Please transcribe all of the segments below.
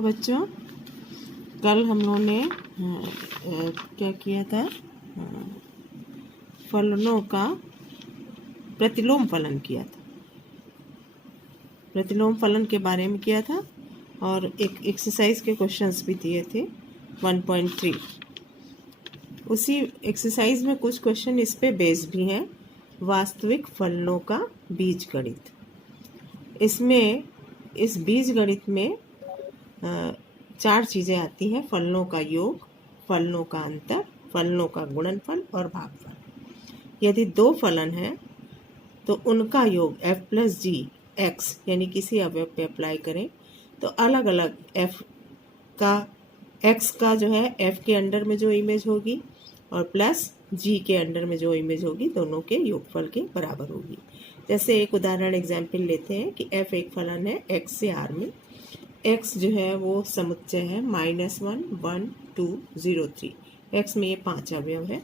Hello बच्चों, कल हम लोगों ने क्या किया था, फलनों का प्रतिलोम फलन किया था। प्रतिलोम फलन के बारे में किया था और एक एक्सरसाइज के क्वेश्चंस भी दिए थे 1.3। उसी एक्सरसाइज में कुछ क्वेश्चन इस पे बेस भी हैं। वास्तविक फलनों का बीजगणित। इसमें इस बीजगणित में 4 चीज़ें आती हैं: फलनों का योग, फलनों का अंतर, फलनों का गुणनफल और भागफल। यदि 2 फलन हैं तो उनका योग f प्लस जी एक्स यानी किसी अवयव पे अप्लाई करें तो अलग अलग f का x का जो है f के अंडर में जो इमेज होगी और प्लस g के अंडर में जो इमेज होगी दोनों के योगफल के बराबर होगी। जैसे एक उदाहरण एग्जाम्पल लेते हैं कि f एक फलन है x से r में। x जो है वो समुच्चय है -1, 1, 2, 0, 3। x में ये 5 अवयव है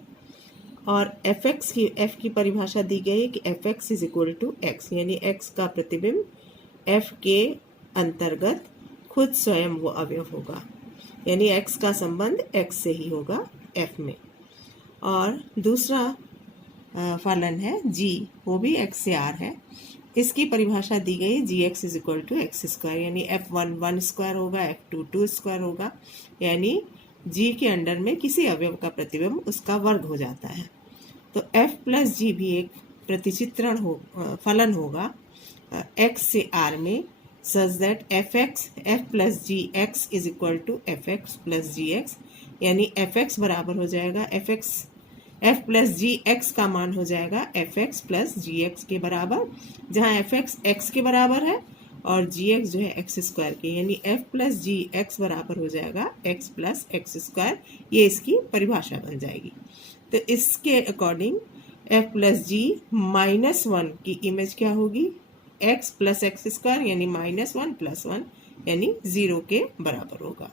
और f की परिभाषा दी गई है कि fx is equal to x, यानी x का प्रतिबिंब f के अंतर्गत खुद स्वयं वो अवयव होगा, यानी x का संबंध x से ही होगा f में। और दूसरा फलन है g, वो भी x से r है। इसकी परिभाषा दी गई g x is equal to x square, यानी f1 1 स्क्वायर होगा, f2 2 स्क्वायर होगा, यानी g के अंडर में किसी अवयव का प्रतिबिंब उसका वर्ग हो जाता है। तो f प्लस जी भी एक प्रतिचित्रण फलन होगा x से r में, such that f plus g x is equal to f x plus g x, यानी f बराबर हो जाएगा f प्लस जी एक्स का मान हो जाएगा f प्लस जी एक्स के बराबर, जहाँ f x के बराबर है और जी एक्स जो है एक्स स्क्वायर के, यानी f प्लस जी एक्स बराबर हो जाएगा x प्लस एक्स स्क्वायर। ये इसकी परिभाषा बन जाएगी। तो इसके अकॉर्डिंग f प्लस जी -1 की इमेज क्या होगी, x प्लस एक्स स्क्वायर, यानी -1 प्लस 1 यानी 0 के बराबर होगा।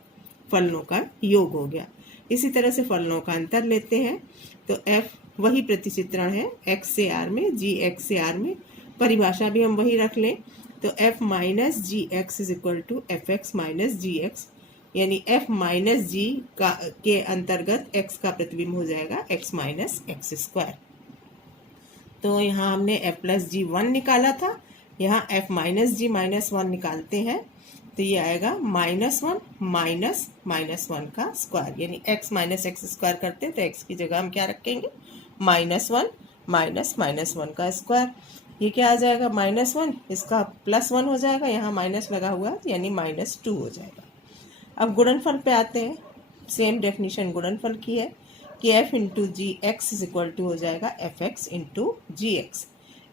फलनों का योग हो गया। इसी तरह से फलनों का अंतर लेते हैं तो f वही प्रतिचित्रण है x से r में, g x से r में, परिभाषा भी हम वही रख लें तो f minus g x is equal to f x minus g x, यानी f माइनस जी के अंतर्गत x का प्रतिबिंब हो जाएगा x माइनस एक्स स्क्वायर। तो यहाँ हमने f प्लस जी 1 निकाला था, यहाँ f माइनस जी -1 निकालते हैं तो ये आएगा -1 माइनस -1 का स्क्वायर, यानी x माइनस एक्स स्क्वायर करते हैं तो x की जगह हम क्या रखेंगे, -1 माइनस -1 का स्क्वायर। ये क्या आ जाएगा, -1, इसका +1 हो जाएगा, यहाँ माइनस लगा हुआ है यानी -2 हो जाएगा। अब गुणनफल पे आते हैं। सेम डेफिनेशन गुणनफल की है कि f into g x is equal to हो जाएगा f x into g x.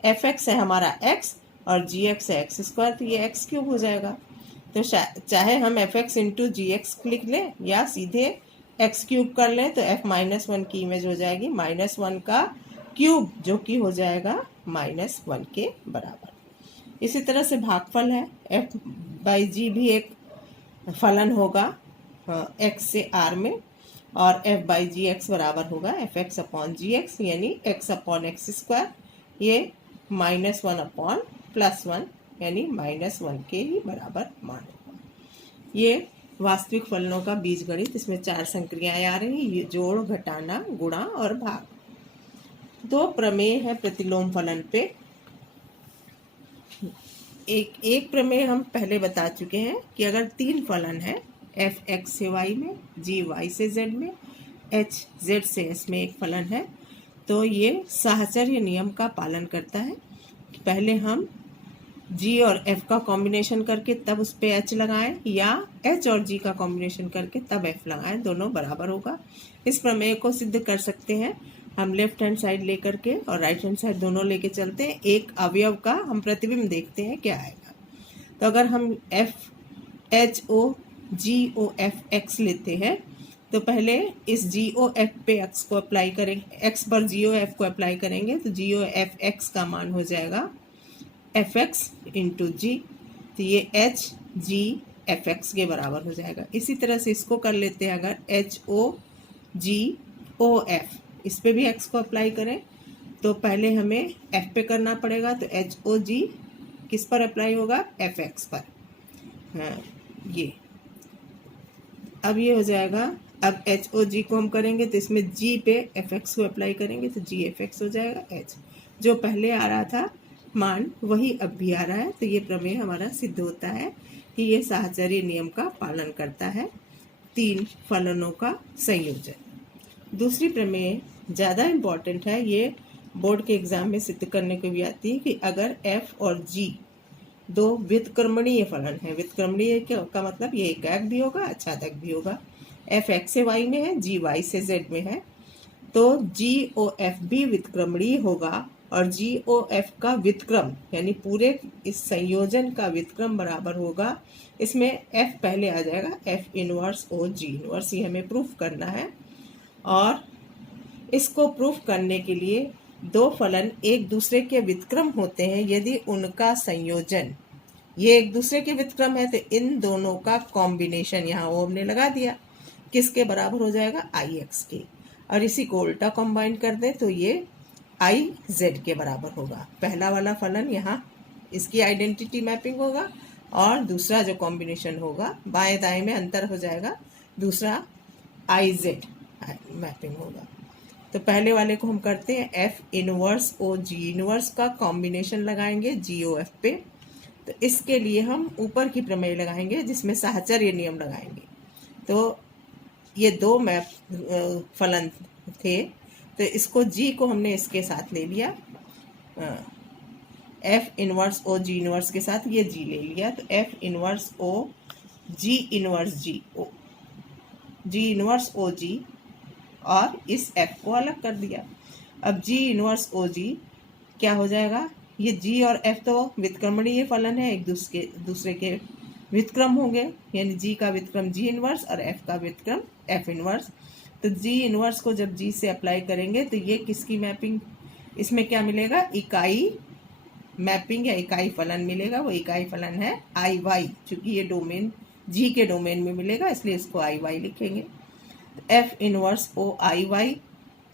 F x है हमारा x और जी एक्स है एक्स स्क्वायर, तो ये x क्यूब हो जाएगा। तो चाहे हम f x into g x लिख लें या सीधे एक्स क्यूब कर लें तो f -1 की इमेज हो जाएगी -1 का क्यूब, जो कि हो जाएगा -1 के बराबर। इसी तरह से भागफल है, f बाई जी भी एक फलन होगा x से r में और f बाई जी एक्स बराबर होगा एफ एक्स अपॉन जी एक्स, यानी x अपॉन एक्स स्क्वायर, ये -1 अपॉन +1 यानी -1 के ही बराबर मान होगा। ये वास्तविक फलनों का बीजगणित। इसमें 4 संक्रियाएं आ रही हैं, ये जोड़, घटाना, गुणा और भाग। 2 प्रमेय है प्रतिलोम फलन पे। एक प्रमेय हम पहले बता चुके हैं कि अगर 3 फलन है, f x से y में, g y से z में, h z से s में एक फलन है, तो ये साहचर्य नियम का पालन करता है। पहले हम g और f का कॉम्बिनेशन करके तब उस पे h लगाएं, या h और g का कॉम्बिनेशन करके तब f लगाएं, दोनों बराबर होगा। इस प्रमेय को सिद्ध कर सकते हैं हम लेफ्ट हैंड साइड लेकर के और राइट हैंड साइड दोनों लेके चलते हैं। एक अवयव का हम प्रतिबिंब देखते हैं क्या आएगा। तो अगर हम f लेते हैं तो पहले इस GOF पे x को अप्लाई करेंगे, x पर GOF को अप्लाई करेंगे तो GOF का मान हो जाएगा एफ एक्स इंटू जी, तो ये एच जी एफ एक्स के बराबर हो जाएगा। इसी तरह से इसको कर लेते हैं, अगर एच ओ जी ओ एफ, इस पे भी एक्स को अप्लाई करें तो पहले हमें एफ पे करना पड़ेगा, तो एच ओ जी किस पर अप्लाई होगा, एफ एक्स पर। हाँ, ये अब ये हो जाएगा। अब एच ओ जी को हम करेंगे तो इसमें जी पे एफ एक्स को अप्लाई करेंगे तो जी एफ एक्स हो जाएगा एच। जो पहले आ रहा था मान वही अब भी आ रहा है, तो ये प्रमेय हमारा सिद्ध होता है कि ये साहचर्य नियम का पालन करता है, 3 फलनों का संयोजन। दूसरी प्रमेय ज़्यादा इम्पॉर्टेंट है, ये बोर्ड के एग्जाम में सिद्ध करने को भी आती है कि अगर एफ और जी दो व्युत्क्रमणीय फलन है। व्युत्क्रमणीय का मतलब ये एकाक भी होगा अछादक भी होगा। एफ एक्स से वाई में है, जी वाई से जेड में है, तो जी ओ एफ भी व्युत्क्रमणीय होगा और जी ओ एफ का व्युत्क्रम यानी पूरे इस संयोजन का व्युत्क्रम बराबर होगा। इसमें एफ पहले आ जाएगा, एफ इनवर्स ओ जी इनवर्स, ये हमें प्रूफ करना है। और इसको प्रूफ करने के लिए दो फलन एक दूसरे के व्युत्क्रम होते हैं यदि उनका संयोजन, ये एक दूसरे के व्युत्क्रम है तो इन दोनों का कॉम्बिनेशन, यहाँ वो हमने लगा दिया, किसके बराबर हो जाएगा, आई एक्स के। और इसी को उल्टा कंबाइन कर दें तो ये आई जेड के बराबर होगा। पहला वाला फलन यहाँ इसकी आइडेंटिटी मैपिंग होगा और दूसरा जो कॉम्बिनेशन होगा बाएं दाएं में अंतर हो जाएगा, दूसरा आई जेड मैपिंग होगा। तो पहले वाले को हम करते हैं, एफ इनवर्स ओ जी इनवर्स का कॉम्बिनेशन लगाएंगे जी ओ एफ पे। तो इसके लिए हम ऊपर की प्रमेय लगाएंगे जिसमें साहचर्य नियम लगाएंगे। तो ये दो मैप फलन थे, तो इसको जी को हमने इसके साथ ले लिया, एफ इनवर्स ओ जी इनवर्स के साथ ये जी ले लिया, तो एफ इनवर्स ओ जी इनवर्स जी ओ जी इनवर्स ओ जी और इस एफ को अलग कर दिया। अब जी इनवर्स ओ जी क्या हो जाएगा, ये जी और एफ तो व्युत्क्रमणीय फलन है, एक दूसरे के व्युत्क्रम होंगे, यानी जी का व्युत्क्रम जी इनवर्स और एफ का व्युत्क्रम एफ इनवर्स। तो जी इनवर्स को जब जी से अप्लाई करेंगे तो ये किसकी मैपिंग, इसमें क्या मिलेगा, इकाई मैपिंग या इकाई फलन मिलेगा। वो इकाई फलन है आई वाई, चूंकि ये डोमेन जी के डोमेन में मिलेगा इसलिए इसको आई वाई लिखेंगे। एफ इनवर्स ओ आई वाई,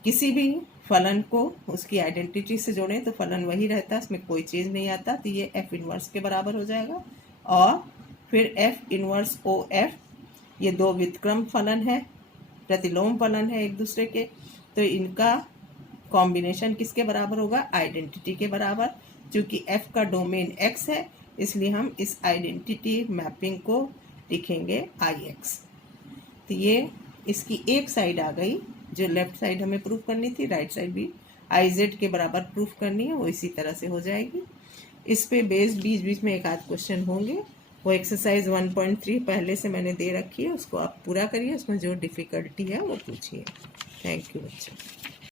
किसी भी फलन को उसकी आइडेंटिटी से जोड़ें तो फलन वही रहता है, इसमें कोई चेंज नहीं आता, तो ये एफ इनवर्स के बराबर हो जाएगा। और फिर एफ इनवर्स ओ एफ, ये दो व्युत्क्रम फलन है, प्रतिलोम फलन है एक दूसरे के, तो इनका कॉम्बिनेशन किसके बराबर होगा, आइडेंटिटी के बराबर। क्योंकि एफ का डोमेन एक्स है इसलिए हम इस आइडेंटिटी मैपिंग को लिखेंगे आई एक्स। तो ये इसकी एक साइड आ गई, जो लेफ्ट साइड हमें प्रूफ करनी थी, राइट साइड भी आई जेड के बराबर प्रूफ करनी है, वो इसी तरह से हो जाएगी। इस पे बेस्ड बीच बीच में एक आध क्वेश्चन होंगे, वो एक्सरसाइज 1.3 पहले से मैंने दे रखी है, उसको आप पूरा करिए, उसमें जो डिफ़िकल्टी है वो पूछिए। थैंक यू बच्चों।